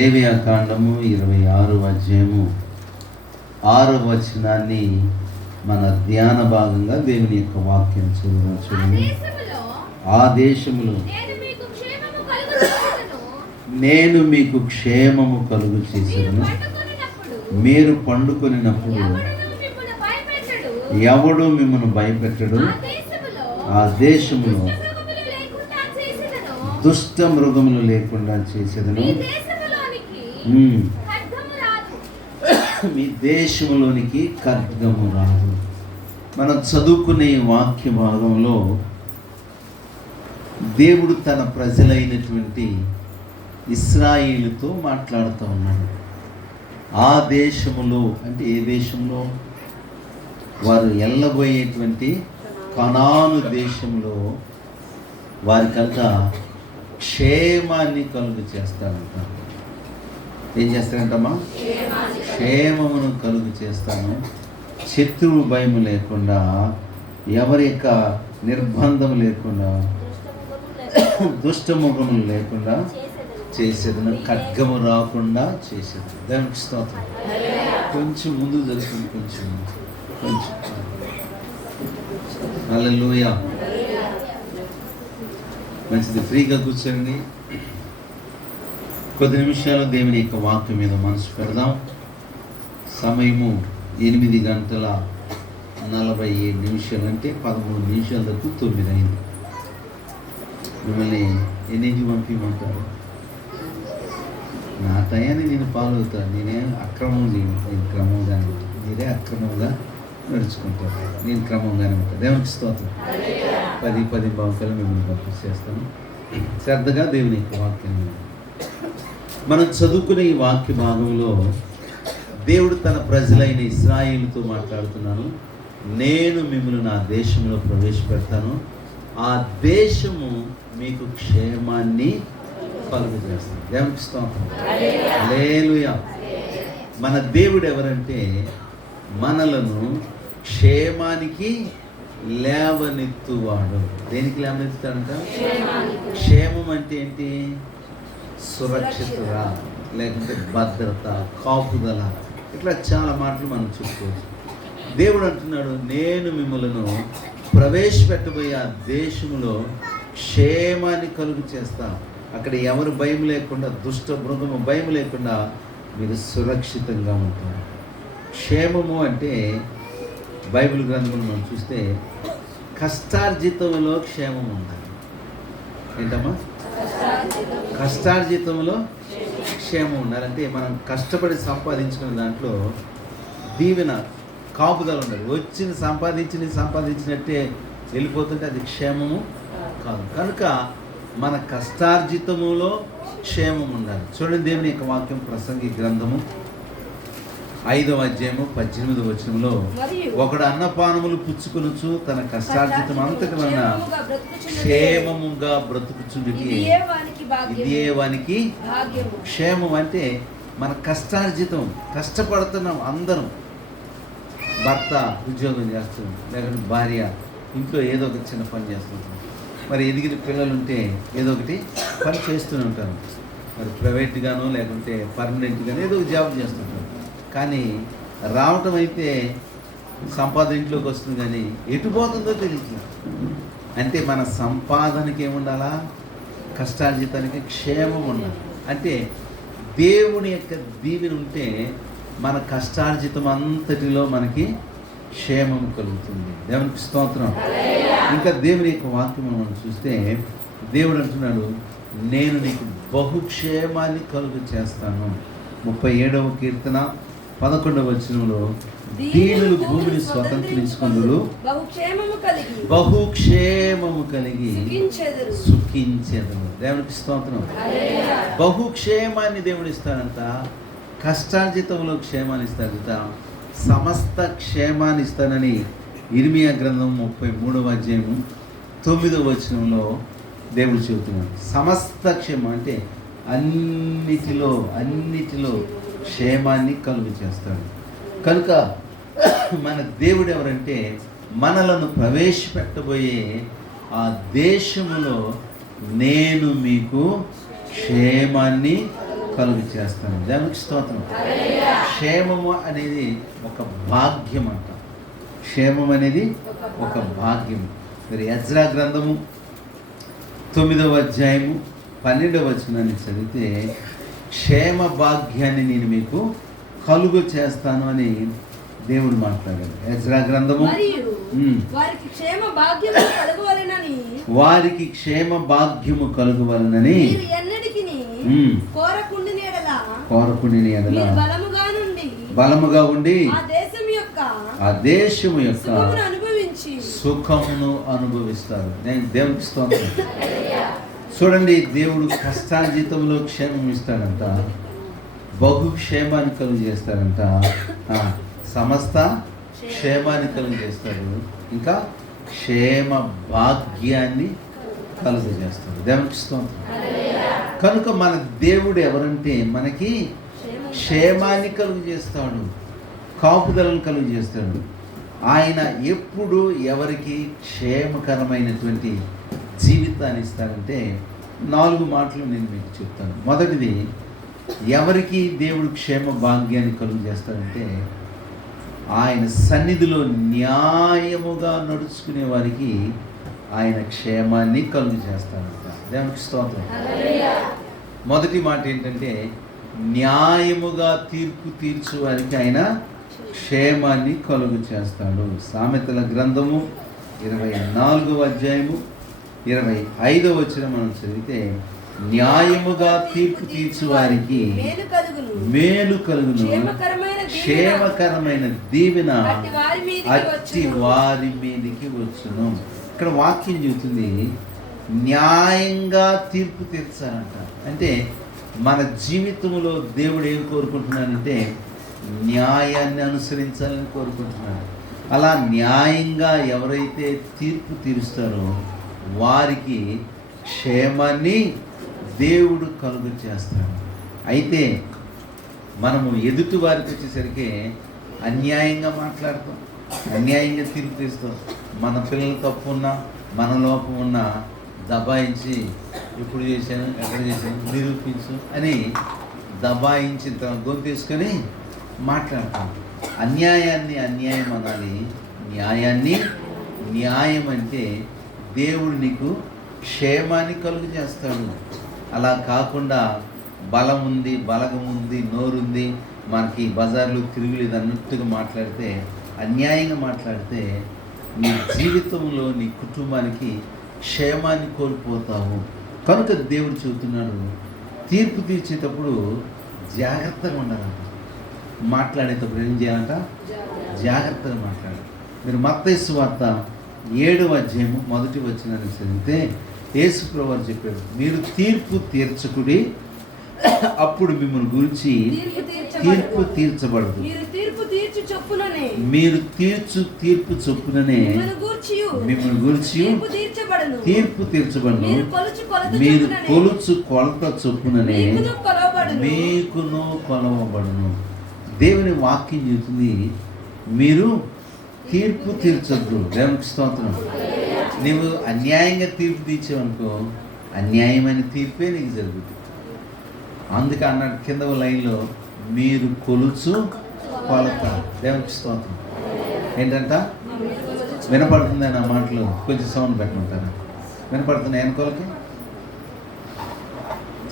లేవియా కాండము 26వ అధ్యాయము 6వ వచనాన్ని మన ధ్యాన భాగంగా దేవుని యొక్క వాక్యం చూడండి. ఆ దేశములో నేను మీకు క్షేమము కలుగు చేసేదను. మీరు పండుకొనినప్పుడు ఎవడు మిమ్మల్ని భయపెట్టడు. ఆ దేశములో దుష్ట మృగములు లేకుండా చేసేదను. మీ దేశంలోనికి ఖడ్గము రాదు. మనం చదువుకునే వాక్య భాగంలో దేవుడు తన ప్రజలైనటువంటి ఇశ్రాయేలుతో మాట్లాడుతూ ఉన్నాడు. ఆ దేశములో అంటే ఏ దేశంలో? వారు వెళ్ళబోయేటువంటి కనాను దేశంలో వారికంతా క్షేమాన్ని కలుగు చేస్తాడంట. ఏం చేస్తాడంటమ్మా? క్షేమమును కలుగు చేస్తాను. శత్రువు భయం లేకుండా, ఎవరి యొక్క నిర్బంధం లేకుండా, దుష్టముఖములు లేకుండా చేసేదను. ఖడ్గము రాకుండా చేసేది. దేవునికి స్తోత్రం. కొంచెం ముందు జరుగుతుంది, కొంచెం హల్లెలూయా. మంచిది, ఫ్రీగా కూర్చోండి. కొద్ది నిమిషాలు దేవుని యొక్క వాక్యం మీద మనసు పెడదాం. సమయము 8:47 అంటే 13 నిమిషాలకు 9 అయింది. మిమ్మల్ని ఎన్నింటి పంపించమంటారు? నా టయాన్ని నేను ఫాలో అవుతాను. నేనేం అక్రమం చేయను. నేను క్రమంగానే ఉంటాను. మీరే అక్రమంగా నడుచుకుంటారు. నేను క్రమంగానే ఉంటాను. దేవునికి స్తోత్రం. 10 బావుకలు మిమ్మల్ని పంపించేస్తాను. శ్రద్ధగా దేవుని యొక్క వాక్యం మనం చదువుకునే ఈ వాక్య భాగంలో దేవుడు తన ప్రజలైన ఇశ్రాయేలుతో మాట్లాడుతున్నాను. నేను మిమ్మల్ని నా దేశంలో ప్రవేశపెడతాను. ఆ దేశము మీకు క్షేమాన్ని కలుగు చేస్తాను. దేవునికి స్తోత్రం. హల్లెలూయా. మన దేవుడు ఎవరంటే మనలను క్షేమానికి లేవనెత్తువాడు. దేనికి లేవనెత్తుతాడంట? క్షేమం అంటే ఏంటి? సురక్షితత, లేకుంటే భద్రత, కాపుదల, ఇట్లా చాలా మాటలు మనం చెప్పుకోవచ్చు. దేవుడు అంటున్నాడు, నేను మిమ్మల్ని ప్రవేశపెట్టబోయే ఆ దేశంలో క్షేమాన్ని కలుగు చేస్తా. అక్కడ ఎవరు భయం లేకుండా, దుష్ట మృగము భయం లేకుండా మీరు సురక్షితంగా ఉంటారు. క్షేమము అంటే బైబిల్ గ్రంథంలో మనం చూస్తే కష్టార్జితంలో క్షేమం ఉండాలి. ఏంటమ్మా? కష్టార్జితంలో క్షేమం ఉండాలంటే మనం కష్టపడి సంపాదించుకునే దాంట్లో దీవెన, కాపుదల ఉండాలి. సంపాదించినట్టే వెళ్ళిపోతుంటే అది క్షేమము కాదు. కనుక మన కష్టార్జితములో క్షేమం ఉండాలి. చూడండి, దేవుని యొక్క వాక్యం ప్రసంగి గ్రంథము 5వ అధ్యాయము 18వ వచనంలో, ఒకడు అన్నపానములు పుచ్చుకొనుచు తన కష్టార్జితం అంతటి వలన క్షేమముగా బ్రతుకుచుండికి ఇదే వానికి క్షేమం. అంటే మన కష్టార్జితం, కష్టపడుతున్నాం అందరం. భర్త ఉద్యోగం చేస్తున్నాం, లేకపోతే భార్య ఇంట్లో ఏదో ఒక చిన్న పని చేస్తుంటాం. మరి ఎదిగిన పిల్లలు ఉంటే ఏదో ఒకటి పని చేస్తూనే ఉంటారు. మరి ప్రైవేట్గానో లేకుంటే పర్మనెంట్గానో ఏదో ఒక జాబ్ చేస్తుంటారు. కానీ రావటం అయితే సంపాదన ఇంట్లోకి వస్తుంది, కానీ ఎటు పోతుందో తెలియదు. అంటే మన సంపాదనకి ఏముండాలా? కష్టార్జితానికి క్షేమం ఉండాలి. అంటే దేవుని యొక్క దీవెన ఉంటే మన కష్టార్జితం అంతటిలో మనకి క్షేమం కలుగుతుంది. దేవునికి స్తోత్రం. ఇంకా దేవుని యొక్క వాక్యం మనం చూస్తే దేవుడు అంటున్నాడు, నేను నీకు బహుక్షేమాన్ని కలుగు చేస్తాను. 37వ కీర్తన 11వ వచనంలో, దీనులు భూమిని స్వతంత్రించుకొందురు, బహుక్షేమము కలిగి సుఖించెదరు. దేవునికి స్తోత్రం. బహుక్షేమాన్ని దేవుడు ఇస్తాడంట. కష్టార్జితంలో క్షేమాన్ని ఇస్తాడంట. సమస్త క్షేమాన్ని ఇస్తానని ఇర్మియా గ్రంథం 33వ అధ్యాయము 9వ వచనంలో దేవుడు చెబుతున్నాడు. సమస్త క్షేమం అంటే అన్నిటిలో క్షేమాన్ని కలుగు చేస్తాడు. కనుక మన దేవుడు ఎవరంటే మనలను ప్రవేశపెట్టబోయే ఆ దేశములో నేను మీకు క్షేమాన్ని కలుగు చేస్తాను. దేవునికి స్తోత్రం. క్షేమము అనేది ఒక భాగ్యం అంట. క్షేమం అనేది ఒక భాగ్యం. మరి ఎజ్రా గ్రంథము 9వ అధ్యాయము 12వ వచనాన్ని చదివితే క్షేమ భాగ్యాన్ని నేను మీకు కలుగు చేస్తాను అని దేవుడు మాట్లాడాడు. ఎజ్రా గ్రంథము వారికి క్షేమ భాగ్యము కలుగువలనని కోరకుండిన ఎడల బలముగా ఉండి ఆ దేశము యొక్క సుఖమును అనుభవిస్తారు. నేను దేవునికి స్తోత్రం. చూడండి, దేవుడు కష్టార్జితంలో క్షేమం ఇస్తాడంట, బహుక్షేమాన్ని కలుగు చేస్తాడంట, సమస్త క్షేమాన్ని కలుగు చేస్తాడు, ఇంకా క్షేమ భాగ్యాన్ని కలుగు చేస్తాడు. దేవునికి స్తోత్రం. కనుక మన దేవుడు ఎవరంటే మనకి క్షేమాన్ని కలుగు చేస్తాడు, కాపుదలను కలుగు చేస్తాడు. ఆయన ఎప్పుడు ఎవరికి క్షేమకరమైనటువంటి జీవితాన్ని ఇస్తాడంటే 4 మాటలు నేను మీకు చెప్తాను. మొదటిది, ఎవరికి దేవుడు క్షేమ భాగ్యాన్ని కలుగు చేస్తాడంటే ఆయన సన్నిధిలో న్యాయముగా నడుచుకునే వారికి ఆయన క్షేమాన్ని కలుగు చేస్తాడంట. దేవునికి స్తోత్రం. మొదటి మాట ఏంటంటే న్యాయముగా తీర్పు తీర్చు వారికి ఆయన క్షేమాన్ని కలుగు చేస్తాడు. సామెతల గ్రంథము 24వ అధ్యాయము 25వ వచనం మనం చదివితే న్యాయముగా తీర్పు తీర్చు వారికి మేలు కలుగును, క్షేమకరమైన దీవెన అట్టి వారి మీదికి వచ్చును. ఇక్కడ వాక్యం చెబుతుంది న్యాయంగా తీర్పు తీర్చాలంట. అంటే మన జీవితంలో దేవుడు ఏం కోరుకుంటున్నాడంటే న్యాయాన్ని అనుసరించాలని కోరుకుంటున్నాడు. అలా న్యాయంగా ఎవరైతే తీర్పు తీరుస్తారో వారికి క్షేమాన్ని దేవుడు కలుగు చేస్తాడు. అయితే మనము ఎదుటి వారికి వచ్చేసరికి అన్యాయంగా మాట్లాడతాం, అన్యాయంగా తీర్పు తీస్తాం. మన పిల్లలు తప్పు ఉన్నా, మన లోపం ఉన్నా దబాయించి ఎప్పుడు చేశాను, ఎక్కడ చేశాను, నిరూపించు అని దబాయించి గొంతేసుకొని మాట్లాడతాం. అన్యాయాన్ని అన్యాయం అనాలి, న్యాయాన్ని న్యాయం అంటే దేవుడు నీకు క్షేమాన్ని కలుగు చేస్తాడు. అలా కాకుండా బలం ఉంది, బలగం ఉంది, నోరుంది, మనకి బజార్లో తిరుగులేదు అన్నట్టుగా మాట్లాడితే, అన్యాయంగా మాట్లాడితే నీ జీవితంలో నీ కుటుంబానికి క్షేమాన్ని కోల్పోతావు. కనుక దేవుడు చెబుతున్నాడు, తీర్పు తీర్చేటప్పుడు జాగ్రత్తగా ఉండాలంట. మాట్లాడేటప్పుడు ఏం చేయాలంట? జాగ్రత్తగా మాట్లాడాలి. మీరు మత్తయి సువార్త 7వ అధ్యాయము 1వ వచనాన్ని చదివితే యేసుప్రభువు వారు చెప్పాడు, మీరు తీర్పు తీర్చకుడి, అప్పుడు మిమ్మల్ని గురించి తీర్పు తీర్చబడదు. మీరు తీర్చు తీర్పు చొప్పుననే మిమ్మల్ని గురించి తీర్పు తీర్చబడను. మీరు కొలుచు కొలత చొప్పుననే మీకును కొలవబడును. దేవుని వాక్యం చెబుతుంది, మీరు తీర్పు తీర్చొద్దు. దేవునికి స్తోత్రం. నీవు అన్యాయంగా తీర్పు తీర్చావనుకో, అన్యాయమైన తీర్పే నీకు జరుగుతుంది. అందుకే అన్నాడు కింద లైన్లో, మీరు కొలుచు కొలత. దేవునికి స్తోత్రం. ఏంటంట? వినపడుతుంది నా మాటలు? కొంచెం సౌండ్ పెట్టమంటారా? వినపడుతున్నాయి అనుకోలకి?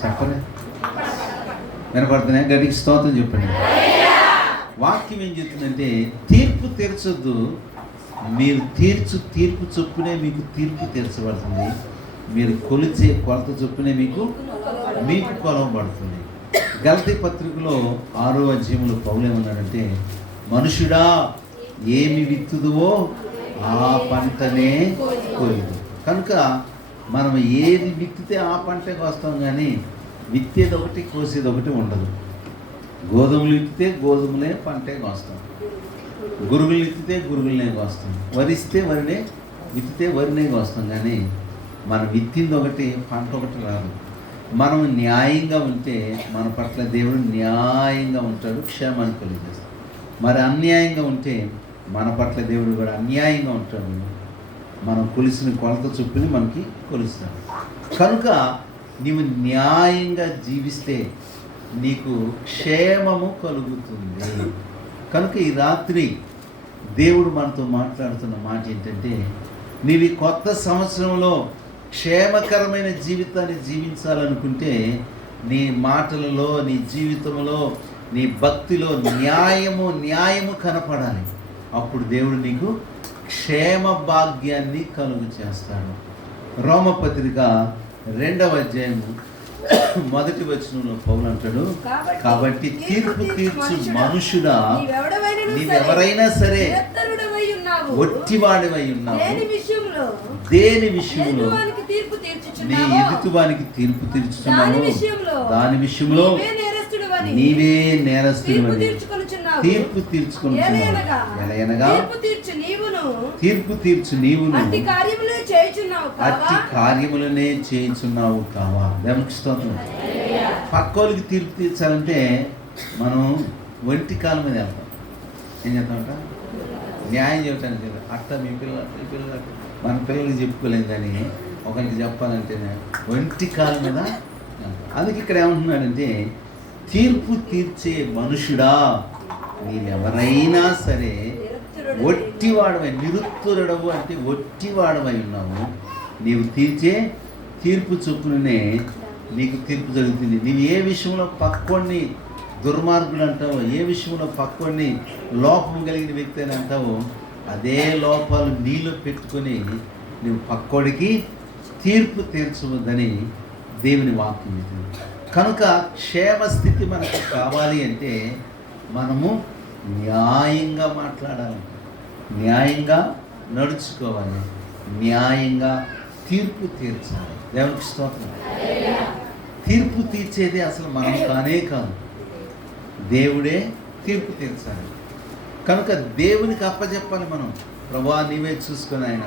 చెప్పలే వినపడుతున్నాయి? గడికి స్తోత్రం చెప్పండి. వాక్యం ఏం చెప్తుందంటే తీర్పు తీర్చొద్దు, మీరు తీర్పు చొప్పునే మీకు తీర్పు తీర్చబడుతుంది. మీరు కొలిచే కొలత చొప్పునే మీకు కొలవబడుతుంది. గలతీ పత్రికలో 6వ అధ్యాయంలో పౌలు ఏమన్నాడంటే, మనుషుడా ఏమి విత్తుదువో ఆ పంటనే కోయదు. కనుక మనం ఏది విత్తితే ఆ పంటే కోస్తాం, కానీ విత్తేది ఒకటి కోసేది ఒకటి ఉండదు. గోధుమలు విత్తితే గోధుమలే పంటే కోస్తాం, గురుగులు విత్తితే గురుగులనే కోస్తాం, వరిస్తే వరినే, విత్తితే వరినే కోస్తాం. కానీ మనం విత్తింది ఒకటి, పంట ఒకటి రాదు. మనం న్యాయంగా ఉంటే మన పట్ల దేవుడు న్యాయంగా ఉంటాడు, క్షేమాన్ని కలిగిస్తాడు. మరి అన్యాయంగా ఉంటే మన పట్ల దేవుడు కూడా అన్యాయంగా ఉంటాడు. మనం కొలిసిన కొలత చొప్పుని మనకి కొలుస్తాడు. కనుక నీవు న్యాయంగా జీవిస్తే నీకు క్షేమము కలుగుతుంది. కనుక ఈ రాత్రి దేవుడు మనతో మాట్లాడుతున్న మాట ఏంటంటే, నీవు కొత్త సంవత్సరంలో క్షేమకరమైన జీవితాన్ని జీవించాలనుకుంటే నీ మాటలలో, నీ జీవితంలో, నీ భక్తిలో న్యాయము కనపడాలి. అప్పుడు దేవుడు నీకు క్షేమ భాగ్యాన్ని కలుగు చేస్తాడు. రోమపత్రిక 2వ అధ్యాయము 1వ వచనంలో పౌలు అంటాడు, కాబట్టి తీర్పు తీర్చు మనుషుడా నీవెవరైనా సరే ఒట్టివాడివై ఉన్నావు. దేని విషయంలో నీ ఎదుటివానికి తీర్పు తీర్చుచున్నావు, దాని విషయంలో నీవే నేరస్తుడివని తీర్పు తీర్చుకొనుచున్నావు. ఎలయనగా తీర్పు తీర్చు నీవును అట్టి కార్యములనే చేయుచున్నావు కావా. దేవునికి స్తోత్రం. పక్కోళ్ళకి తీర్పు తీర్చాలంటే మనం ఒంటి కాలం మీద వెళ్తాం. ఏం చేస్తామంట? న్యాయం చేయటానికి. అట్ట మీ పిల్లలు మన పిల్లలకి చెప్పుకోలేం, కానీ ఒకరికి చెప్పాలంటే ఒంటి కాలం మీద వెళ్తాం. అందుకే ఇక్కడ ఏమంటున్నాడంటే, తీర్పు తీర్చే మనుషుడా నీవెవరైనా సరే ఒట్టివాడవై, నిరుత్తరుడవు అంటే ఒట్టివాడవై ఉన్నావు. నీవు తీర్చే తీర్పు చొప్పుననే నీకు తీర్పు జరుగుతుంది. నీవు ఏ విషయంలో పక్కోడిని దుర్మార్గుడు అంటావో, ఏ విషయంలో పక్కోడిని లోపం కలిగిన వ్యక్తి అని అంటావో, అదే లోపాలు నీలో పెట్టుకొని నువ్వు పక్కోడికి తీర్పు తీర్చవద్దని దేవుని వాక్యం ఇది. కనుక క్షేమస్థితి మనకు కావాలి అంటే మనము న్యాయంగా మాట్లాడాలి, న్యాయంగా నడుచుకోవాలి, న్యాయంగా తీర్పు తీర్చాలి. దేవునికి స్తోత్రం. తీర్పు తీర్చేది అసలు మనం కానే కాదు, దేవుడే తీర్పు తీర్చాలి. కనుక దేవునికి అప్పచెప్పాలి మనం. ప్రభువా నీవే చూసుకొని ఆయన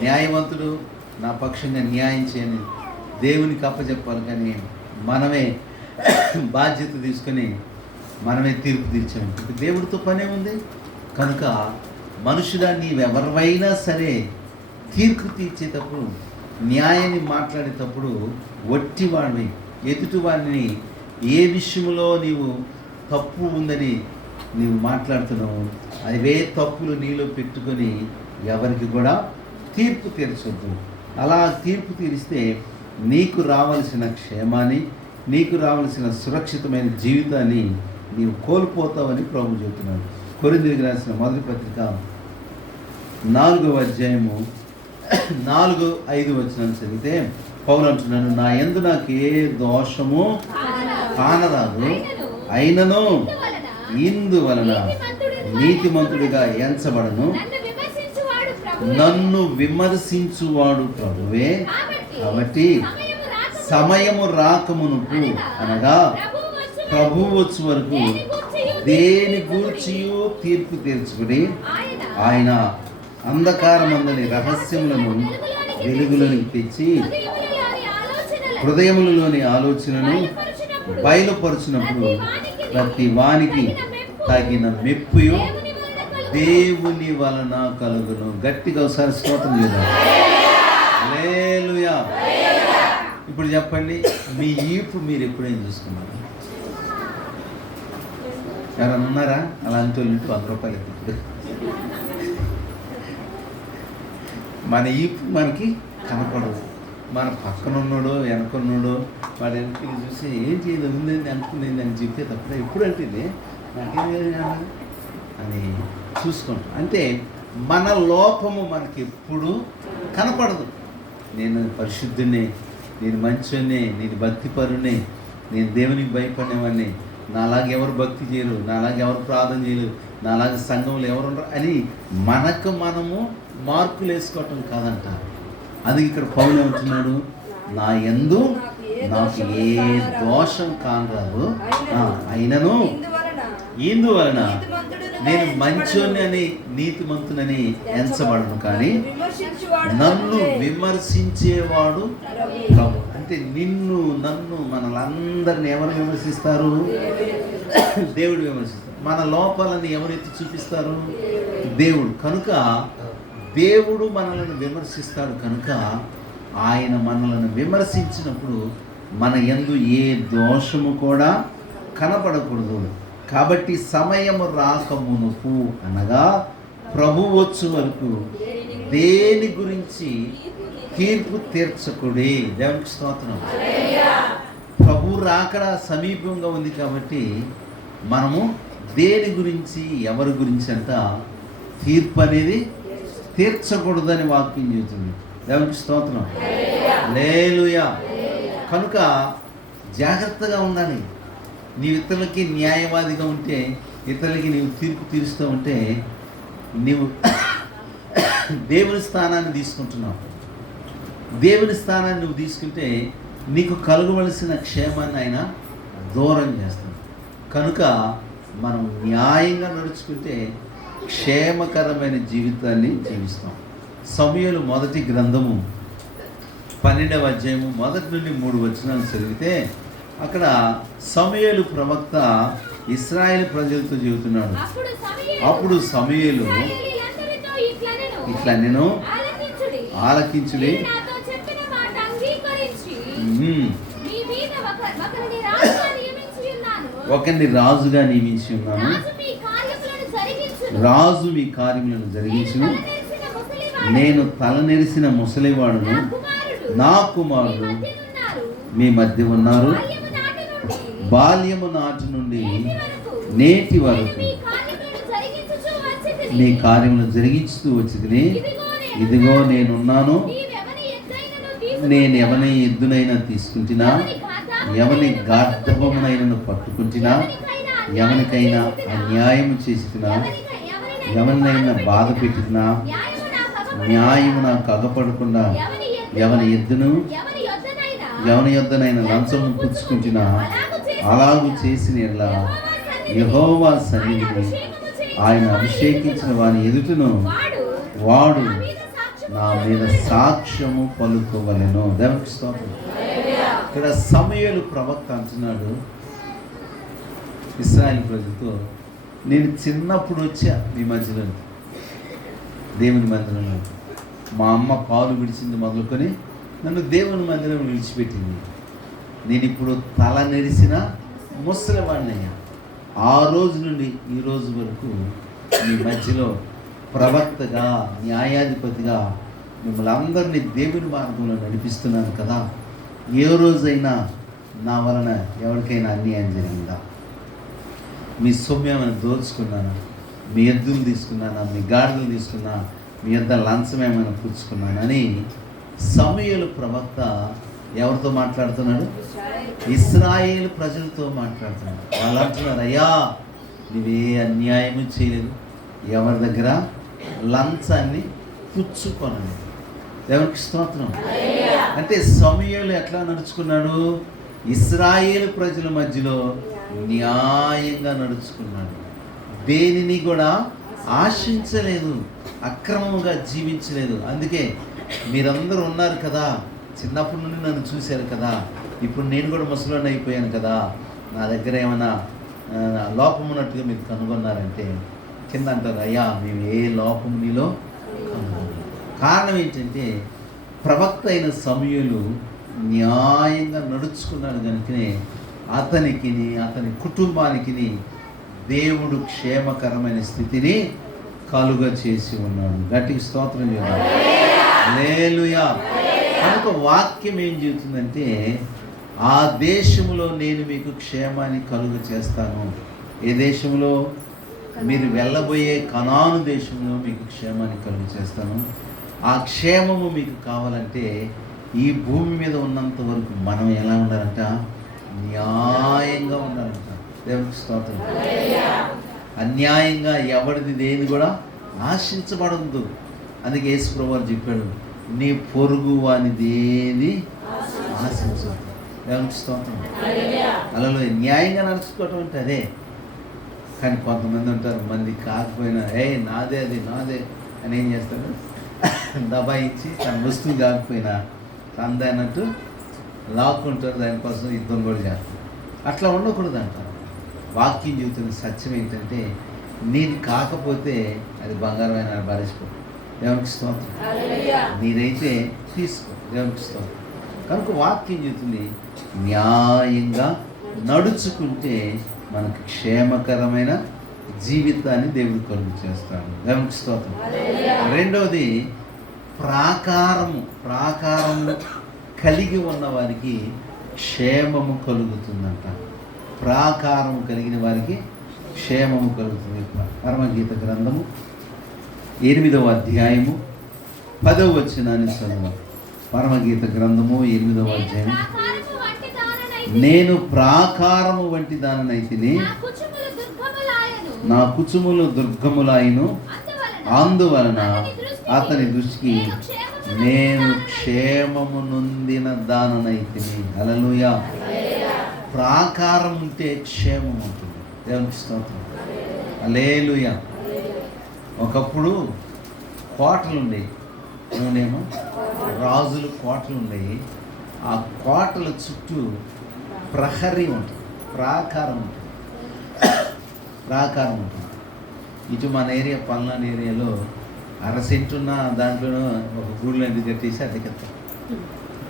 న్యాయవంతుడు, నా పక్షంగా న్యాయం చేయని దేవునికి అప్పచెప్పాలి. కానీ మనమే బాధ్యత తీసుకొని మనమే తీర్పు తీర్చాము. ఇప్పుడు దేవుడితో పనే ఉంది. కనుక మనుషుడా నీవెవరివైనా సరే తీర్పు తీర్చేటప్పుడు, న్యాయాన్ని మాట్లాడేటప్పుడు ఒట్టివాడిని, ఎదుటివాడిని ఏ విషయంలో నీవు తప్పు ఉందని నీవు మాట్లాడుతున్నావు, అవే తప్పులు నీలో పెట్టుకొని ఎవరికి కూడా తీర్పు తీర్చొద్దు. అలా తీర్పు తీరిస్తే నీకు రావలసిన క్షేమాన్ని, నీకు రావలసిన సురక్షితమైన జీవితాన్ని నీవు కోల్పోతావని ప్రభు చెబుతున్నాడు. కొరింథీయులకు రాసిన మొదటి పత్రిక 4వ అధ్యాయము 4-5 వచనాలు చదివితే పౌలు అంటున్నాను, నా యందు నాకు ఏ దోషము కానరాదు, అయినను ఇందువలన నీతిమంతుడిగా ఎంచబడను. నన్ను విమర్శించువాడు ప్రభువే. కాబట్టి సమయము రాకమునుకు, అనగా ప్రభువు వచ్చు వరకు దేని గూర్చియు తీర్పు తీర్చుకుని ఆయన అంధకారమందని రహస్యములను వెలుగులోనికి తెచ్చి హృదయములలోని ఆలోచనను బయలుపరుచినప్పుడు ప్రతి వానికి తగిన మెప్పుయు దేవుని వలన కలుగును. గట్టిగా ఒకసారి స్తోత్రం చేద్దాం. హల్లెలూయా. ఇప్పుడు చెప్పండి, మీ ఈపు మీరు ఎప్పుడైనా చూసుకున్నారా? ఎవరన్నా ఉన్నారా అలా అంటూ 100 రూపాయలు ఇప్పుడు మన ఈపు మనకి కనపడదు. మన పక్కన ఉన్నాడో వెనకున్నాడో వాడు వెనక్కి చూసి ఏం చేయలేదు ఉందని అనుకునేది అని చెప్తే తప్ప ఎప్పుడు అంటే నాకేం అని చూసుకుంటాం. అంటే మన లోపము మనకి ఎప్పుడు కనపడదు. నేను పరిశుద్ధునే, నేను మంచోనే, నేను భక్తిపరునే, నేను దేవునికి భయపడేవాడిని, నాలాగే ఎవరు భక్తి చేయరు, నాలాగే ఎవరు ప్రార్థన చేయరు, నాలాగే సంఘంలో ఎవరు ఉండరు అని మనకు మనము మార్కులు వేసుకోవటం కాదంట. అందుకే ఇక్కడ పౌలు ఏమంటున్నాడు, నా యందు నాకు ఏ దోషం కానరాదు, అయినను ఇందువలన నేను మంచోని అని నీతిమంతునని ఎంచబడను, కానీ నన్ను విమర్శించేవాడు ప్రభు. అంటే నిన్ను నన్ను మనలందరిని ఎవరు విమర్శిస్తారు? దేవుడు విమర్శిస్తారు. మన లోపాలని ఎవరైతే చూపిస్తారు? దేవుడు. కనుక దేవుడు మనల్ని విమర్శిస్తాడు. కనుక ఆయన మనల్ని విమర్శించినప్పుడు మన యందు ఏ దోషము కూడా కనపడకూడదు. కాబట్టి సమయము రాకమునుపు అనగా ప్రభు వచ్చు వరకు దేని గురించి తీర్పు తీర్చకుడి. దేవునికి స్తోత్రం. ప్రభు రాకడ సమీపంగా ఉంది కాబట్టి మనము దేని గురించి ఎవరి గురించి అంట తీర్పు అనేది తీర్చకూడదని వాక్యం చెబుతుంది. దేవునికి స్తోత్రం. హల్లెలూయా. కనుక జాగ్రత్తగా ఉండాలి. నీవు ఇతరులకి న్యాయవాదిగా ఉంటే, ఇతరులకి నీవు తీర్పు తీరుస్తూ ఉంటే నీవు దేవుని స్థానాన్ని తీసుకుంటున్నావు. దేవుని స్థానాన్ని నువ్వు తీసుకుంటే నీకు కలగవలసిన క్షేమాన్ని ఆయన దూరం చేస్తాడు. కనుక మనం న్యాయంగా నడుచుకుంటే క్షేమకరమైన జీవితాన్ని జీవిస్తాం. సమూయేలు మొదటి గ్రంథము 12వ అధ్యాయము 1 నుండి 3 వచనాలు చదివితే అక్కడ సమూయేలు ప్రవక్త ఇశ్రాయేలు ప్రజలతో చెబుతున్నాడు. అప్పుడు సమూయేలు ఇట్లా నేను ఆలకించుడి, ఒకరిని రాజుగా నియమించి ఉన్నాను, రాజు మీ కార్యములను జరిగించును, నేను తలనెరిసిన ముసలివాడును, నా కుమారుడు మీ మధ్య ఉన్నారు, బాల్యము నాటి నుండి నేటి వరకు మీ కార్యములను జరిగించుతూ వచ్చింది. ఇదిగో నేనున్నాను, నేను ఎవని ఎద్దునైనా తీసుకుంటున్నా, ఎవని గార్ధవమునైనా పట్టుకుంటున్నా, ఎవరికైనా అన్యాయము చేసినా, ఎవరినైనా బాధ పెట్టినా, న్యాయము నాకు అగపడకుండా ఎవని ఎద్దును ఎవని యొద్దనైనా లంచము పుచ్చుకుంటున్నా, అలాగూ చేసిన ఎడల యెహోవా సన్నిధిని ఆయన అభిషేకించిన వాని ఎదుటను వాడు నా మీద సాక్ష్యము పలుకోవలెను. దేవునికి స్తోత్రం. ఇక్కడ సమూయేలు ప్రవక్త అంటున్నాడు ఇశ్రాయేలు ప్రజలతో, నేను చిన్నప్పుడు వచ్చా మీ మధ్యలో, దేవుని మందిరంలో మా అమ్మ పాలు విడిచింది మొదలుకొని నన్ను దేవుని మందిరం విడిచిపెట్టింది. నేను ఇప్పుడు తల నెరిసిన ముసలివాడినయ్యా. ఆ రోజు నుండి ఈ రోజు వరకు మీ మధ్యలో ప్రవక్తగా, న్యాయాధిపతిగా మిమ్మల్ని అందరినీ దేవుని మార్గంలో నడిపిస్తున్నాను కదా. ఏ రోజైనా నా వలన ఎవరికైనా అన్యాయం జరిగిందా? మీ సొమ్మేమైనా దోచుకున్నానా? మీ ఎద్దులు తీసుకున్నానా? మీ గాడిదలు తీసుకున్నా? మీ యొద్ద లంచం ఏమైనా పుచ్చుకున్నానని సమూయేలు ప్రవక్త ఎవరితో మాట్లాడుతున్నాడు? ఇశ్రాయేలు ప్రజలతో మాట్లాడుతున్నాడు. వాళ్ళు అంటున్నారు, అయ్యా నువ్వే అన్యాయము చేయలేదు, ఎవరి దగ్గర లంచాన్ని పుచ్చుకొనలేదు. దేవునికి స్తోత్రం. అంటే సమూయేలు ఎట్లా నడుచుకున్నాడు? ఇశ్రాయేలు ప్రజల మధ్యలో న్యాయంగా నడుచుకున్నాడు. దేనిని కూడా ఆశించలేదు, అక్రమంగా జీవించలేదు. అందుకే మీరందరూ ఉన్నారు కదా, చిన్నప్పటి నుండి నన్ను చూశారు కదా, ఇప్పుడు నేను కూడా ముసలోని అయిపోయాను కదా, నా దగ్గర ఏమైనా లోపం ఉన్నట్టుగా మీరు కనుగొన్నారంటే కింద అంటారు, అయ్యా మేము ఏ లోపం నీలో కనుగొన్నాం. కారణం ఏంటంటే ప్రవక్త అయిన సమూయేలు న్యాయంగా నడుచుకున్నాడు కనుకనే అతనికి అతని కుటుంబానికి దేవుడు క్షేమకరమైన స్థితిని కలుగ చేసి ఉన్నాడు. గట్టికి స్తోత్రం చేయాలి. హల్లెలూయా. కనుక వాక్యం ఏం చెబుతుందంటే, ఆ దేశంలో నేను మీకు క్షేమాన్ని కలుగ చేస్తాను. ఏ దేశంలో? మీరు వెళ్ళబోయే కనాను దేశంలో మీకు క్షేమాన్ని కలుగ చేస్తాను. ఆ క్షేమము మీకు కావాలంటే ఈ భూమి మీద ఉన్నంత వరకు మనం ఎలా ఉండాలంట? న్యాయంగా ఉండాలంట. దేవునికి స్తోత్రం. అన్యాయంగా ఎవరిది దేని కూడా ఆశించబడదు. అందుకే యేసు ప్రభువు చెప్పాడు, నీ పొరుగు వానిది ఏది ఆశించదు. దేవునికి స్తోత్రం. అలా న్యాయంగా నడుచుకోవటం అంటే అదే. కానీ కొంతమంది ఉంటారు, మంది కాకపోయినా నాదే అది నాదే అని ఏం చేస్తాడు? దబాయించి తన వస్తువు కాకపోయినా తనదే అన్నట్టు లాక్కుంటారు, దానికోసం యుద్ధం కూడా చేస్తారు. అట్లా ఉండకూడదు అంటారు. వాక్యం జీవితం సత్యం ఏంటంటే, నీది కాకపోతే అది బంగారమైన భరించుకో. దేవునికి స్తోత్రం. నీదైతే తీసుకో. దేవునికి స్తోత్రం. కనుక వాక్యం చెబుతుంది, న్యాయంగా నడుచుకుంటే మనకు క్షేమకరమైన జీవితాన్ని దేవుడు కలుగు చేస్తాడు. దేవునికి స్తోత్రం. రెండవది ప్రాకారము కలిగి ఉన్న వారికి క్షేమము కలుగుతుందంట. ప్రాకారము కలిగిన వారికి క్షేమము కలుగుతుంది. పరమగీత గ్రంథము 8వ అధ్యాయము 10వ వచనాన్ని చదువు. పరమగీత గ్రంథము 8వ అధ్యాయం. నేను ప్రాకారము వంటి దాననైతిని, నా కుచుములు దుర్గములాయను, అందువలన అతని దృష్టికి నేను క్షేమము నొందిన దాననైతిని. హల్లెలూయా. ప్రాకారం ఉంటే క్షేమం ఉంటుంది. దేవునికి స్తోత్రం. హల్లెలూయా. ఒకప్పుడు కోటలు ఉండేవి, నేనేమో రాజులు కోటలు ఉండేవి. ఆ కోటల చుట్టూ ప్రహరీ ఉంటుంది, ప్రాకారం ఉంటుంది. ఇటు మన ఏరియా పల్నాడు ఏరియాలో అరసెంటున్న దాంట్లోనూ ఒక గూడు లాంటి కట్టేసి అద్దెకెత్తారు.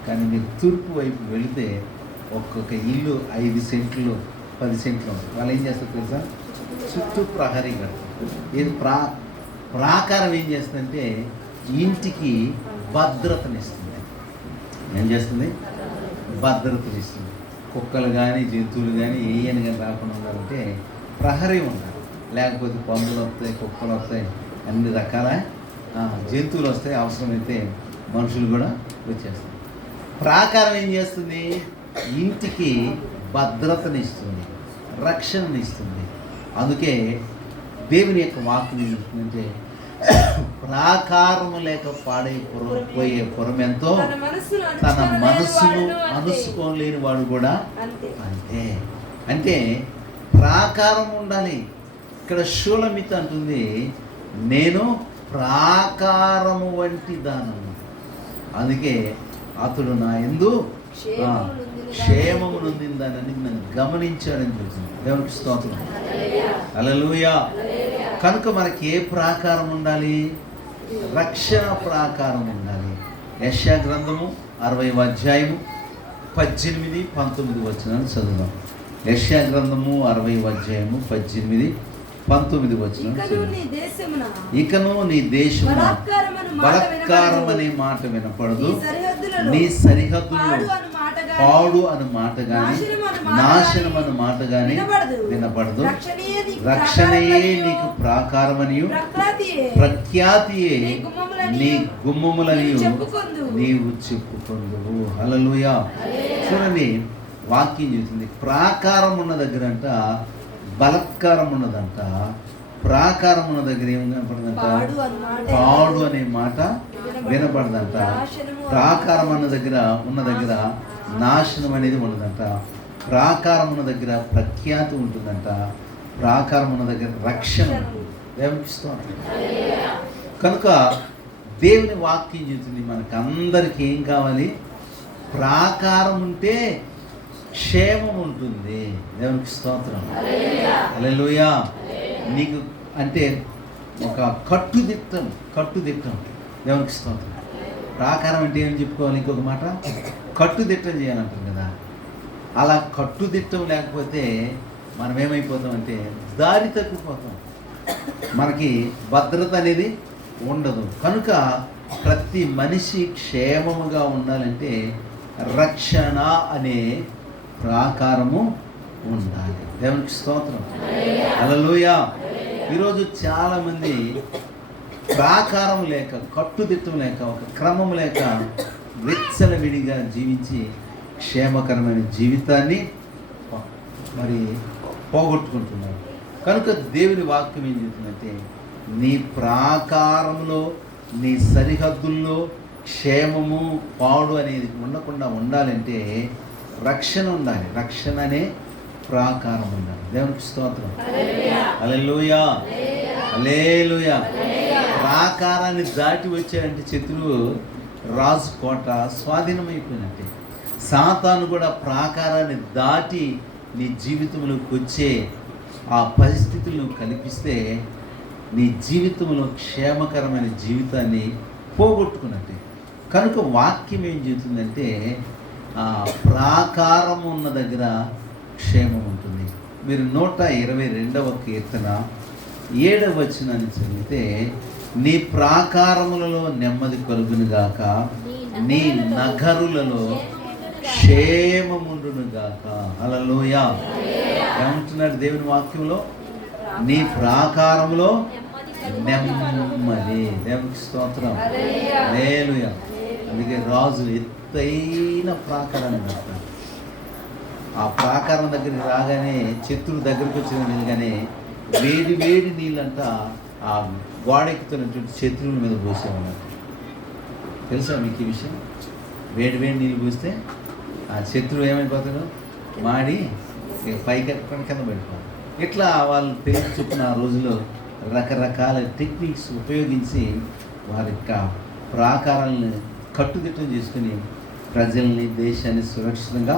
కానీ మీరు తూర్పు వైపు వెళితే ఒక్కొక్క ఇల్లు 5 సెంట్లు 10 సెంట్లు ఉంటుంది. వాళ్ళు ఏం చేస్తారు తెలుసా? చుట్టూ ప్రహరీ కడతారు. ఇది ప్రాకారం ఏం చేస్తుందంటే ఇంటికి భద్రతనిస్తుంది. ఏం చేస్తుంది? భద్రతనిస్తుంది. కుక్కలు కానీ జంతువులు కానీ ఏయని కానీ రాకుండా ఉండాలంటే ప్రహరీ ఉండాలి. లేకపోతే పందులు వస్తాయి, కుక్కలు వస్తాయి, అన్ని రకాల జంతువులు వస్తాయి. అవసరమైతే మనుషులు కూడా వచ్చేస్తాయి. ప్రాకారం ఏం చేస్తుంది? ఇంటికి భద్రతనిస్తుంది, రక్షణనిస్తుంది. అందుకే దేవుని యొక్క వాక్యం ఏంటంటే ప్రాకారము లేక పాడైపోయే పురం ఎంతో తన మనస్సును అనుసుకోలేని వాడు కూడా అంతే. అంటే ప్రాకారం ఉండాలి. ఇక్కడ షూలమిత అంటుంది, నేను ప్రాకారము వంటి దానము. అందుకే అతడు నా యందు క్షేమము నొందిందానని నన్ను గమనించాడని చూసింది. దేవునికి స్తోత్రం. హల్లెలూయా. కనుక మనకి ఏ ప్రాకారం ఉండాలి? రక్షణ ప్రాకారం ఉండాలి. యెషయా గ్రంథము 60వ అధ్యాయము 18, 19 వచనాలు చదువుదాం. యెషయా గ్రంథము 60వ అధ్యాయము 18, 19 వచనాలు చదువుదాం. ఇకను నీ దేశమున బలాత్కారం అనే మాట వినపడదు, నీ సరిహద్దుల్లో పాడు అను మాట గాని నాశనం అను మాట గాని వినపడదు. రక్షణయే నీకు ప్రాకారమనియు ప్రఖ్యాతియే నీ గుమ్మములనియు నీవు చెప్పుకొందువు. హల్లెలూయా. చూడండి, వాక్యం చెబుతుంది ప్రాకారం ఉన్న దగ్గర అంట బలత్కారం ఉన్నదంట. ప్రాకారం ఉన్న దగ్గర ఏం కనపడదంట? పాడు అనే మాట వినపడదంట. ప్రాకారం ఉన్న దగ్గర నాశనం అనేది ఉండదంట. ప్రాకారం ఉన్న దగ్గర ప్రఖ్యాతి ఉంటుందంట. ప్రాకారం ఉన్న దగ్గర రక్షణ ఉంటుంది. దేవునికి స్తోత్రం. కనుక దేవుని వాక్యం చెబుతుంది మనకందరికి ఏం కావాలి? ప్రాకారం ఉంటే క్షేమం ఉంటుంది. దేవునికి స్తోత్రం. హల్లెలూయా. నీకు అంటే ఒక కట్టుదిట్టం. దేవునికి స్తోత్రం. ప్రాకారం అంటే ఏమని చెప్పుకోవాలి? ఇంకొక మాట, కట్టుదిట్టం చేయాలంటారు కదా. అలా కట్టుదిట్టం లేకపోతే మనం ఏమైపోతామంటే దారి తప్పిపోతాం. మనకి భద్రత అనేది ఉండదు. కనుక ప్రతి మనిషి క్షేమముగా ఉండాలంటే రక్షణ అనే ప్రాకారము ఉండాలి. దేవునికి స్తోత్రం. హల్లెలూయా. ఈరోజు చాలామంది ప్రాకారం లేక, కట్టుదిట్టం లేక, ఒక క్రమం లేక విచ్చలవిడిగా జీవించి క్షేమకరమైన జీవితాన్ని మరి పోగొట్టుకుంటున్నారు. కనుక దేవుని వాక్యం ఏం చెప్తుందంటే నీ ప్రాకారంలో, నీ సరిహద్దుల్లో క్షేమము పాడు అనేది ఉండకుండా ఉండాలంటే రక్షణ ఉండాలి. రక్షణ అనే ప్రాకారం ఉండాలి. దేవునికి స్తోత్రం. హల్లెలూయా. హల్లెలూయా. ప్రాకారాన్ని దాటి వచ్చాడంటే శత్రువు రాజు కోట స్వాధీనమైపోయినట్టే. సాతాను కూడా ప్రాకారాన్ని దాటి నీ జీవితంలోకి వచ్చే ఆ పరిస్థితులను కల్పిస్తే నీ జీవితంలో క్షేమకరమైన జీవితాన్ని పోగొట్టుకున్నట్టే. కనుక వాక్యం ఏం చెబుతుందంటే ప్రాకారం ఉన్న దగ్గర క్షేమం ఉంటుంది. మీరు 122వ కీర్తన 7వ వచనాన్ని చదివితే, నీ ప్రాకారములలో నెమ్మది కలుగును గాక, నీ నగరులలో క్షేమముండును గాక. హల్లెలూయా. ఏమంటున్నాడు దేవుని వాక్యంలో? నీ ప్రాకారములో నెమ్మది. దేవునికి స్తోత్రం. హల్లెలూయా. అందుకే రాజు ఎత్తైన ప్రాకారాన్ని కడతాడు. ఆ ప్రాకారం దగ్గరికి రాగానే, శత్రువు దగ్గరికి వచ్చిన నీళ్ళగానే వేడి వేడి నీళ్ళంట ఆ గోడెక్కుతున్నటువంటి శత్రువుల మీద పోసేవాళ్ళు. తెలుసా మీకు ఈ విషయం? వేడి వేడి నీళ్ళు పోస్తే ఆ శత్రువు ఏమైపోతాడు? మాడి పైకి ఎక్కడికి కింద పెట్టుకోవాలి. ఇట్లా వాళ్ళు తెలిసి చొప్పున ఆ రోజుల్లో రకరకాల టెక్నిక్స్ ఉపయోగించి వారి యొక్క ప్రాకారాలను కట్టుదిట్టం చేసుకుని ప్రజల్ని, దేశాన్ని సురక్షితంగా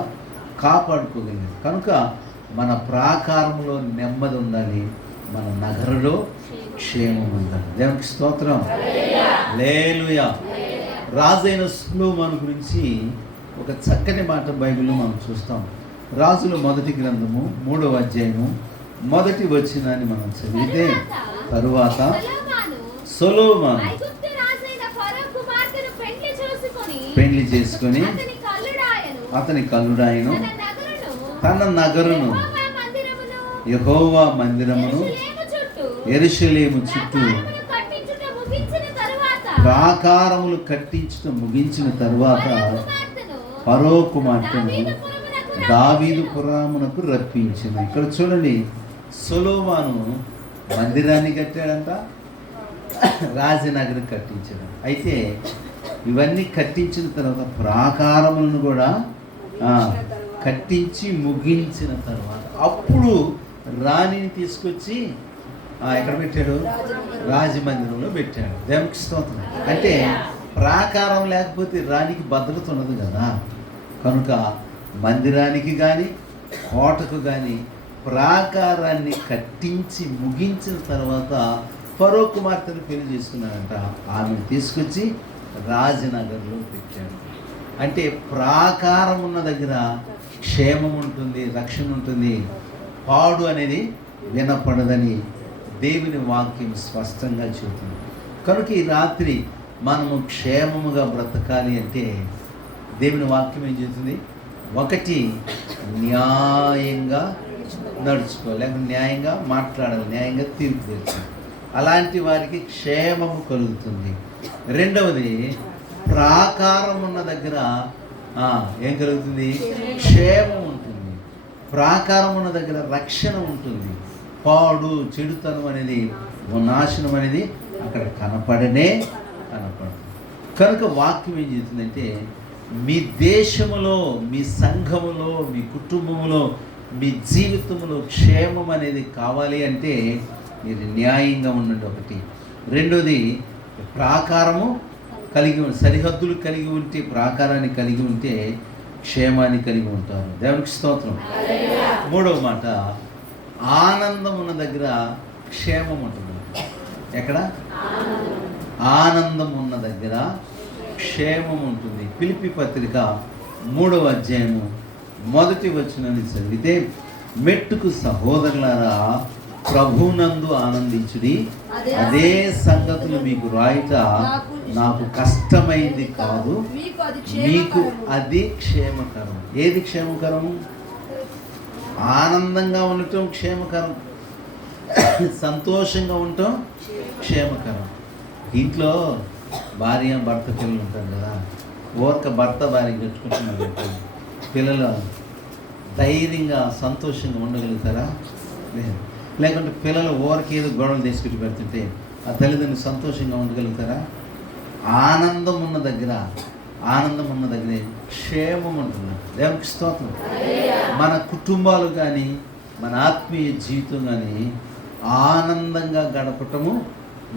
కాపాడుకోగలిగారు. కనుక మన ప్రాకారంలో నెమ్మది ఉండాలి, మన నగరులో క్షేమం ఉండాలి. దేవునికి స్తోత్రం. హల్లెలూయా. రాజైన సొలొమోను గురించి ఒక చక్కని మాట బైబిల్లో మనం చూస్తాం. రాజుల మొదటి గ్రంథము 3వ అధ్యాయము 1వ వచనాన్ని మనం చదివితే, తరువాత సొలొమోను పెండ్లి చేసుకొని అతని కల్లుడాయను తన నగరును యెహోవా మందిరమును యెరూషలేము చుట్టూ ప్రాకారములు కట్టించడం ముగించిన తరువాత ఫరో కుమార్తెను దావీదు పురమునకు రప్పించింది. ఇక్కడ చూడండి, సొలొమోను మందిరాన్ని కట్టాడంట, రాజనగరం కట్టించాడు. అయితే ఇవన్నీ కట్టించిన తర్వాత ప్రాకారములను కూడా కట్టించి ముగించిన తర్వాత అప్పుడు రాణిని తీసుకొచ్చి ఎక్కడ పెట్టాడు? రాజమందిరంలో పెట్టాడు. దేవునికి స్తోత్రం. అంటే ప్రాకారం లేకపోతే రాణికి భద్రత ఉండదు కదా. కనుక మందిరానికి కానీ కోటకు కానీ ప్రాకారాన్ని కట్టించి ముగించిన తర్వాత ఫరో కుమార్తెను పెళ్లి చేసుకున్నాడంట. ఆమెను తీసుకొచ్చి రాజనగర్లో పెట్టాడు. అంటే ప్రాకారం ఉన్న దగ్గర క్షేమం ఉంటుంది, రక్షణ ఉంటుంది, పాడు అనేది వినపడదని దేవుని వాక్యం స్పష్టంగా చెబుతుంది. కనుక ఈ రాత్రి మనము క్షేమముగా బ్రతకాలి అంటే దేవుని వాక్యం ఏం చెబుతుంది? ఒకటి, న్యాయంగా నడుచుకోవాలి, లేకపోతే న్యాయంగా మాట్లాడాలి, న్యాయంగా తీర్పు తీర్చాలి. అలాంటి వారికి క్షేమము కలుగుతుంది. రెండవది, ప్రాకారం ఉన్న దగ్గర ఏం కలుగుతుంది? క్షేమం ఉంటుంది. ప్రాకారం ఉన్న దగ్గర రక్షణ ఉంటుంది. పాడు, చెడుతనం అనేది, నాశనం అనేది అక్కడ కనపడదు. కనుక వాక్యం ఏం చేస్తుందంటే, మీ దేశములో, మీ సంఘములో, మీ కుటుంబంలో, మీ జీవితంలో క్షేమం అనేది కావాలి అంటే మీరు న్యాయంగా ఉండండి. ఒకటి. రెండోది, ప్రాకారము కలిగి సరిహద్దులు కలిగి ఉంటే, ప్రాకారాన్ని కలిగి ఉంటే క్షేమాన్ని కలిగి ఉంటారు. దేవునికి స్తోత్రం. మూడవ మాట, ఆనందం ఉన్న దగ్గర క్షేమం ఉంటుంది. ఎక్కడ? ఆనందం ఉన్న దగ్గర క్షేమం ఉంటుంది. ఫిలిప్పీ పత్రిక 3వ అధ్యాయము 1వ వచనాన్ని చదివితే, మెట్టుకు సహోదరులారా ప్రభునందు ఆనందించుడి, అదే సంగతులు మీకు రాయుట నాకు కష్టమైంది కాదు, మీకు అది క్షేమకరం. ఏది క్షేమకరం? ఆనందంగా ఉండటం క్షేమకరం, సంతోషంగా ఉండటం క్షేమకరం. ఇంట్లో భార్య భర్త పిల్లలు ఉంటారు కదా, ఓర్క భర్త భార్య కట్టుకుంటున్నారు. పిల్లలు ధైర్యంగా సంతోషంగా ఉండగలుగుతారా? లేదు. లేకుంటే పిల్లలు ఓరికి ఏదో గొడవలు తీసుకుని పెడుతుంటే ఆ తల్లిదండ్రులు సంతోషంగా ఉండగలుగుతారా? ఆనందం ఉన్న దగ్గర క్షేమం ఉంటుంది. దేవునికి స్తోత్రం. మన కుటుంబాలు కానీ, మన ఆత్మీయ జీవితం కానీ ఆనందంగా గడపటము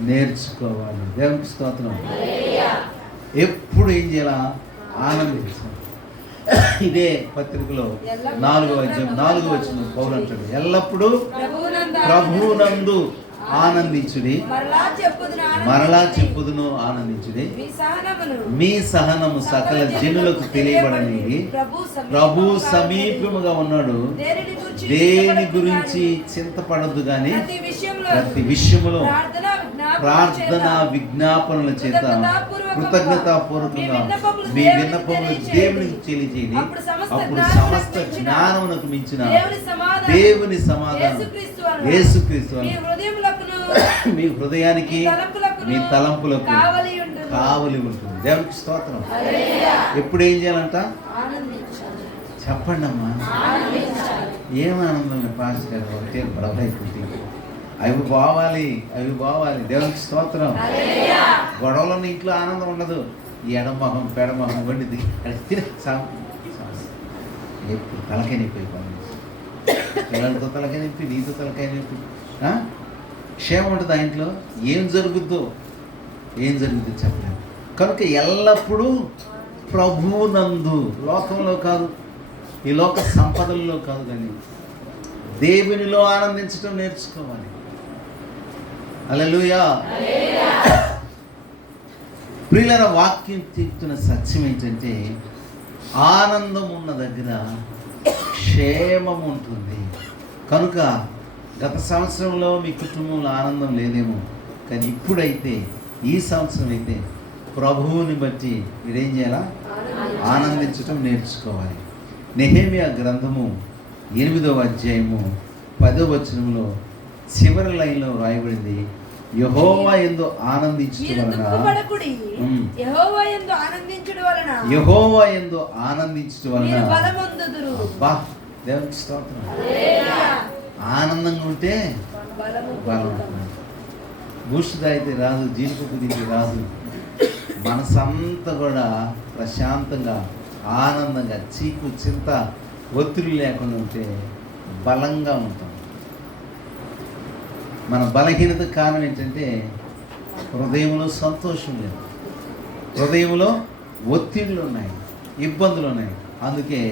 నేర్చుకోవాలి. దేవునికి స్తోత్రం. ఎప్పుడు ఏం చేయాలా? ఆనందించాలి. ఇదే పత్రికలో 4వ అధ్యాయం 4వ వచనం పౌలు అంటాడు, ఎల్లప్పుడూ ప్రభువునందు ఆనందించుడి, మరలా చెప్పుదును ఆనందించుడి. మీ సహనము సకల జనులకు తెలియబడనిది. ప్రభు సమీపముగా ఉన్నాడు, దేని గురించి చింతపడద్దు గాని ప్రతి విషయములో ప్రార్థన విజ్ఞాపనల చేత కృతజ్ఞతాపూర్వకంగా మీ విన్నపములు దేవునికి తెలియజేయండి. అప్పుడు సమస్త జ్ఞానమునకు మించిన దేవుని సమాధానం యేసుక్రీస్తు మీ హృదయానికి మీ తలంపులకు కావలి ఉంటుంది. దేవునికి స్తోత్రం. ఎప్పుడు ఏం చేయాలంట? చెప్పండి అమ్మా. ఏం ఆనందం పాస్టర్ గారు, ఒకటే బ్రదైపోతుంది. అవి బావాలి. దేవునికి స్తోత్రం. గొడవలో ఇంట్లో ఆనందం ఉండదు. ఈ ఎడమొహం పెడమొహం వండిది తలకాయ నొప్పి, పిల్లలతో తలకాయ నొప్పి, నీతో తలకాయ నొప్పి. క్షేమం ఉంటుంది ఆ ఇంట్లో. ఏం జరుగుద్దో చెప్పలేదు. కనుక ఎల్లప్పుడూ ప్రభువునందు, లోకంలో కాదు, ఈ లోక సంపదల్లో కాదు, కానీ దేవునిలో ఆనందించడం నేర్చుకోవాలి. హల్లెలూయా. ప్రియులారా, వాక్యం చెప్తున్న సత్యం ఏంటంటే ఆనందం ఉన్న దగ్గర క్షేమం ఉంటుంది. కనుక గత సంవత్సరంలో మీ కుటుంబంలో ఆనందం లేదేమో, కానీ ఇప్పుడైతే, ఈ సంవత్సరం అయితే ప్రభువుని బట్టి మీరేం చేయాలా? ఆనందించటం నేర్చుకోవాలి. నెహెమ్యా గ్రంథము 8వ అధ్యాయము 10వ వచనంలో చివరి లైన్లో రాయబడింది, యెహోవా యందు ఆనందించుట వలన అబ్బా, దేవునికి స్తోత్రం. ఆనందంగా ఉంటే బలం. బూస్ట్ తాగితే రాదు, జీడిపప్పు తింటే రాదు. మనసంతా కూడా ప్రశాంతంగా, ఆనందంగా, చీకు చింత ఒత్తిడి లేకుండా ఉంటే బలంగా ఉంటాం. మన బలహీనత కారణం ఏంటంటే హృదయంలో సంతోషం లేదు, హృదయంలో ఒత్తిళ్ళు ఉన్నాయి, ఇబ్బందులు ఉన్నాయి. అందుకే